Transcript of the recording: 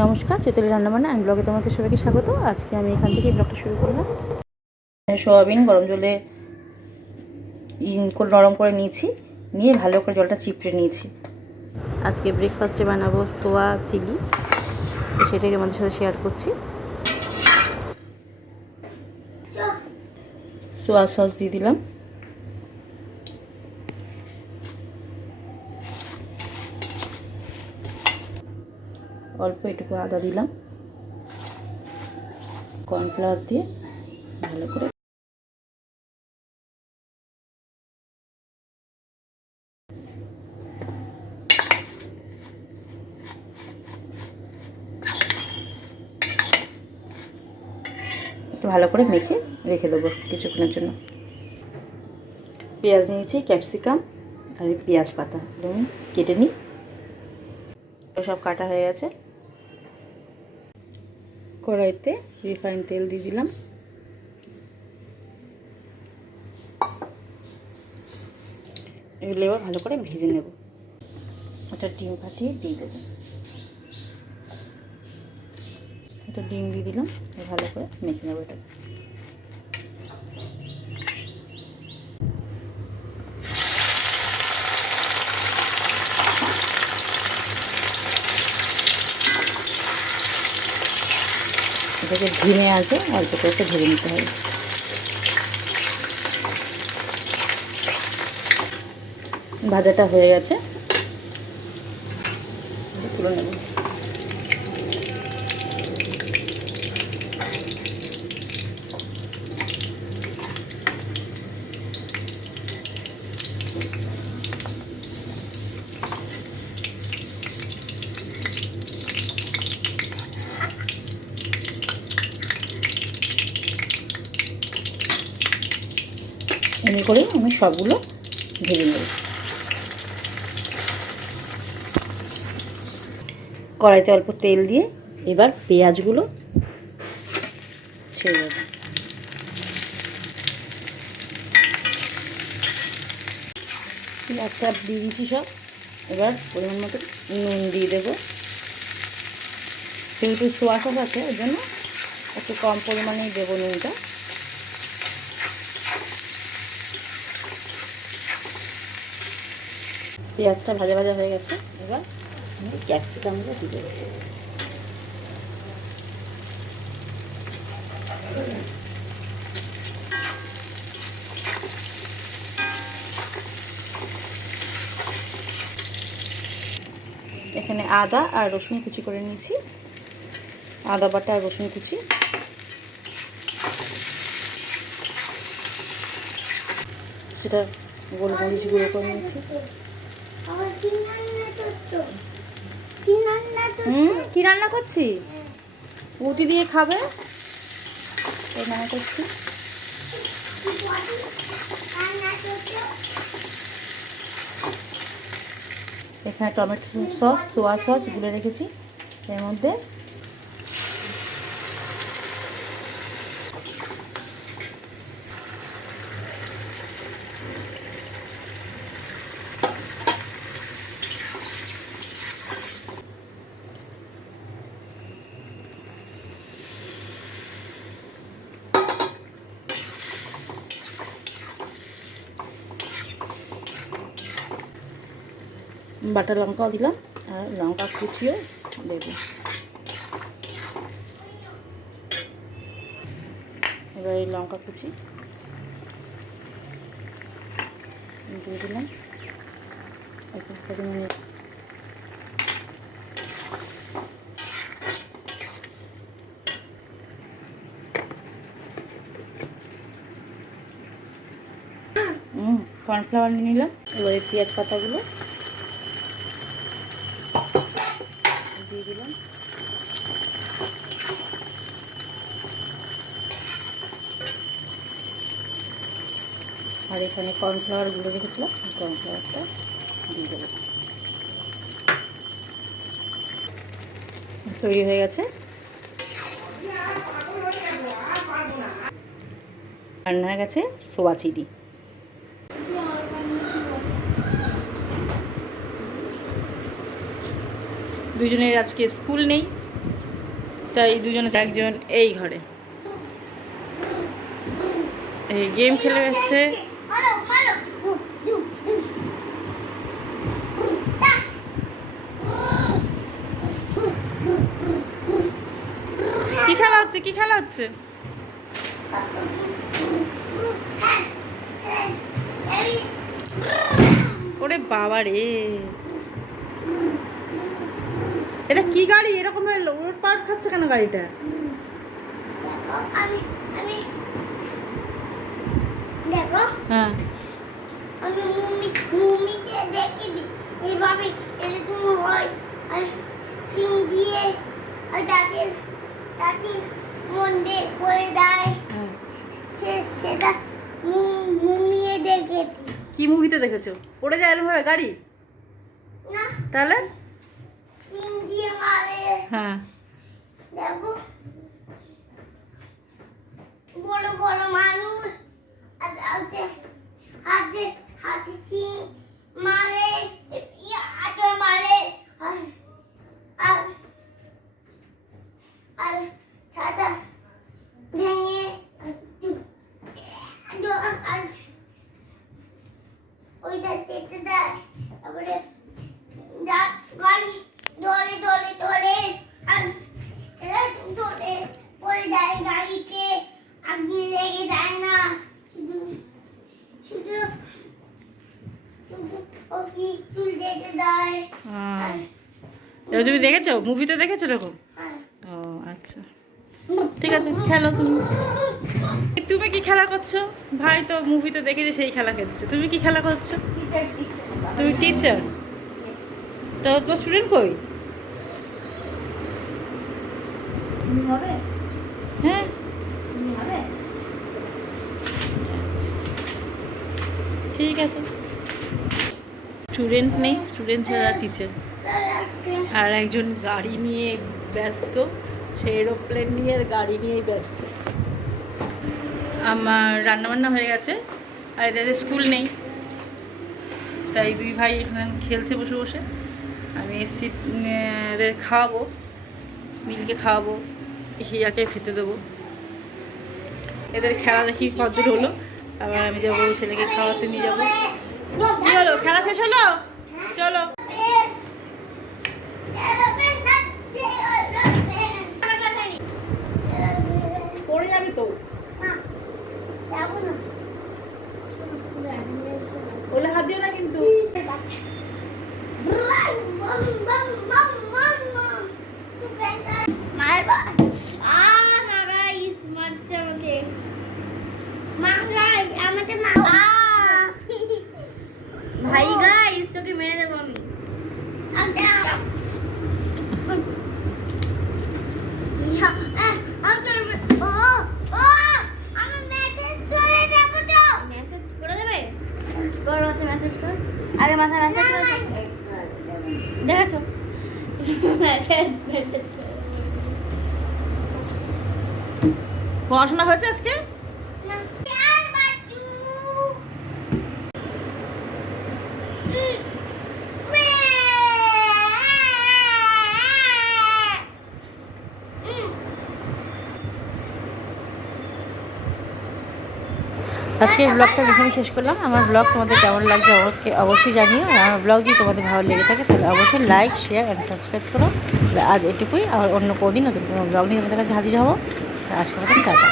নমস্কার, চৈতালি রান্নাবান্না অ্যান্ড ব্লগে তোমাদের সবাইকে স্বাগত। আজকে আমি এখান থেকে ব্লগটা শুরু করলাম। সোয়াবিন গরম জলে নরম করে নিয়েছি, নিয়ে ভালো করে জলটা চিপড়ে নিয়েছি। আজকে ব্রেকফাস্টে বানাবো সোয়া চিলি, সেটাই তোমাদের সাথে শেয়ার করছি। সোয়া সস দিয়ে দিলাম, অল্প একটু আদা দিলাম, কর্নফ্লাওয়ার দিয়ে ভালো করে মেখে রেখে দেবো কিছুক্ষণের জন্য। পেঁয়াজ নিয়েছি, ক্যাপসিকাম আর পেঁয়াজ পাতা যেমন কেটে নিই, সব কাটা হয়ে গেছে। কড়াইতে রিফাইন তেল দিয়ে দিলাম, এগুলো এবার ভালো করে ভেজে নেব। একটা ডিম ফাটিয়ে দিয়ে দেবো, একটা ডিম দিয়ে দিলাম, ভালো করে মেখে নেবো এটা। এটাকে ধিমে আছে অল্প করে ভেজে নিতে হবে। ভাজাটা হয়ে গেছে, তুলে নেব। এমনি করে আমি সবগুলো ভেজে নেব। কড়াইতে অল্প তেল দিয়ে এবার পেঁয়াজগুলো ছেড়ে দেব। পেঁয়াজটা দিয়ে দিচ্ছি সব, এবার পরিমাণ মতো নুন দিয়ে দেবো। যেহেতু সোয়া সস আছে ওই জন্য একটু কম পরিমাণেই দেবো নুনটা। পেঁয়াজটা ভাজা ভাজা হয়ে গেছে, এবার আমি ক্যাপসিকামগুলো দিয়ে দেবো। এখানে আদা আর রসুন কুচি করে নিয়েছি, আদা বাটা আর রসুন কুচি, সেটা গোলমরিচ গুঁড়ো করে নিয়েছি। কি রান্না করছি? উটি দিয়ে খাবে, রান্না করছি। এখানে টমেটো সস, সোয়া সস গুলে রেখেছি, এর মধ্যে বাটা লঙ্কাও দিলাম আর লঙ্কা কুচিও দেবো। এবার এই লঙ্কা কুচি দিয়ে দিলাম, কর্নফ্লাওয়ার নিয়ে নিলাম। এবার এই পেঁয়াজ পাতাগুলো দিয়ে দিলাম, আর এখানে কর্নফ্লাওয়ার গুলো রেখেছিলাম, কর্নফ্লাওয়ারটা দিয়ে দেবো। তৈরি হয়ে গেছে, রান্না হয়ে গেছে সোয়া চিলি। দুজনের আজকে স্কুল নেই, তাই দুজনে একজন এই ঘরে এই গেম খেলে যাচ্ছে। কি খেলা হচ্ছে, কি খেলা হচ্ছে? ওরে বাবা রে, এটা কি গাড়ি? এরকম রোড পার খাচ্ছে কেন গাড়িটা? দেখো হ্যাঁ, আমি মুমিতে দেখি এইভাবে এরকম হয়, আর সিং দিয়ে আর তাকে মন্ডে পড়ে দেয়, সেটা মুমিয়ে দেখেছি। কি মুভিতে দেখেছো? পড়ে যায় এরকম ভাবে গাড়ি? না, তাহলে সিং দিয়ে মারে। হ্যাঁ, দেখো বড় বড় মানুষ আর হাতে হাতে হাতে সিং মারে, হাতে মারে, আর আর ছাতা ভেঙে আর ওইটা যেতে দেয়, তারপরে গাড়ি দলে দলে দলে আর এরা দলে পড়ে যায়, গাড়িতে আগুন লেগে যায় না, শুধু শুধু শুধু ওকে স্কুল যেতে দেয়। এবার তুমি দেখেছো? মুভিতে দেখেছো এরকম? ও আচ্ছা, ঠিক আছে, খেলো তুমি। তুমি কি খেলা করছো? ভাই তো মুভিতে দেখেছে, সেই খেলা খেলছে। তুমি কি খেলা করছো? তুমি টিচার? তো তোমার স্টুডেন্ট কই? হবে হ্যাঁ, হবে ঠিক আছে। স্টুডেন্ট নেই, স্টুডেন্ট ছাড়া টিচার। আর একজন গাড়ি নিয়ে ব্যস্ত, সে এরোপ্লেন নিয়ে আর গাড়ি নিয়েই ব্যস্ত। আমার রান্নাবান্না হয়ে গেছে, আর এদের স্কুল নেই, তাই দুই ভাই এখানে খেলছে বসে বসে। আমি এসছি এদের খাওয়াবো, মিলকে খাওয়াবো, হিয়াকে খেতে দেবো। এদের খেলা দেখি কতদূর হলো, আবার আমি যাবো ছেলেকে খাওয়াতে নিয়ে যাবো। কি হলো, খেলা শেষ হলো? চলো। পড়ে যাবি তো, ওলে হাত দিও না কিন্তু। ভাই গাইস, তোকে মেরে দেবো আমি। আগে মাথায় মেসেজ করে দেখেছো? পড়াশোনা হয়েছে আজকে? আজকে ব্লগটা এখানে শেষ করলাম। আমার ব্লগ তোমাদের কেমন লাগছে অবশ্যই জানিও। আর আমার ব্লগ যদি তোমাদের ভালো লেগে থাকে তাহলে অবশ্যই লাইক, শেয়ার অ্যান্ড সাবস্ক্রাইব করো। আজ এটুকুই, আর অন্য কোনোদিন নতুন কোনো ব্লগ নিয়ে তোমাদের কাছে হাজির হবো। আজকের মতন টাটা।